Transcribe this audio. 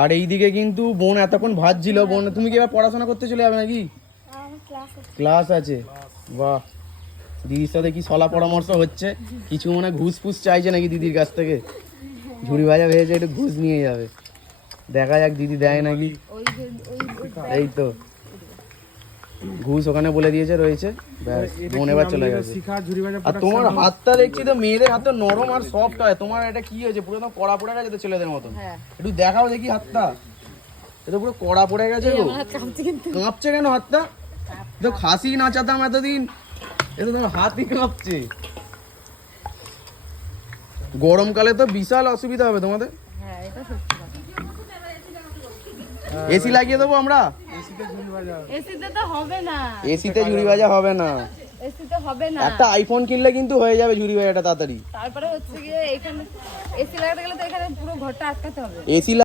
আর এইদিকে কিন্তু বোন এতক্ষণ ভাজছিল। বোন তুমি কি এবার পড়াশোনা করতে চলে যাবে নাকি? ক্লাস আছে, বাহ। দিদির সাথে কি সলা পরামর্শ হচ্ছে? কিছু মনে ঘুষ ফুস চাইছে নাকি দিদির কাছ থেকে? ঝুড়ি ভাজা ভেজেছে, একটু ঘুষ নিয়ে যাবে, দেখা যাক দিদি দেয় নাকি। এই তো ঘুষ ওখানে বলে দিয়েছে রয়েছে, বোন এবার চলে গেছে। আর তোমার হাতটা দেখছি তো মেয়েদের হাতটা নরম আর সফট হয়, তোমার এটা কি হয়েছে? পুরো তো কড়া পড়ে গেছে তো ছেলেদের মতন। একটু দেখাও দেখি হাতটা, এটা পুরো কড়া পড়ে গেছে গো। কাঁপছে কেন হাতটা? তো খাসি নাচাতাম এতদিন, এটা তোমার হাতই কাঁপছে। গরমকালে তো বিশাল অসুবিধা হবে তোমাদের। এসি লাগিয়ে দেবো আমরা। এসিতে তো হবে না, এসিতে ঝুড়ি ভাজা হবে না, এসিতে হবে না। একটা আইফোন কিনলে কিন্তু হয়ে যাবে ঝুড়ি ভাজাটা তাড়াতাড়ি। তারপরে হচ্ছে গিয়ে এখানে এসি লাগাতে গেলে তো এখানে পুরো ঘরটা আটকাতে হবে। এসি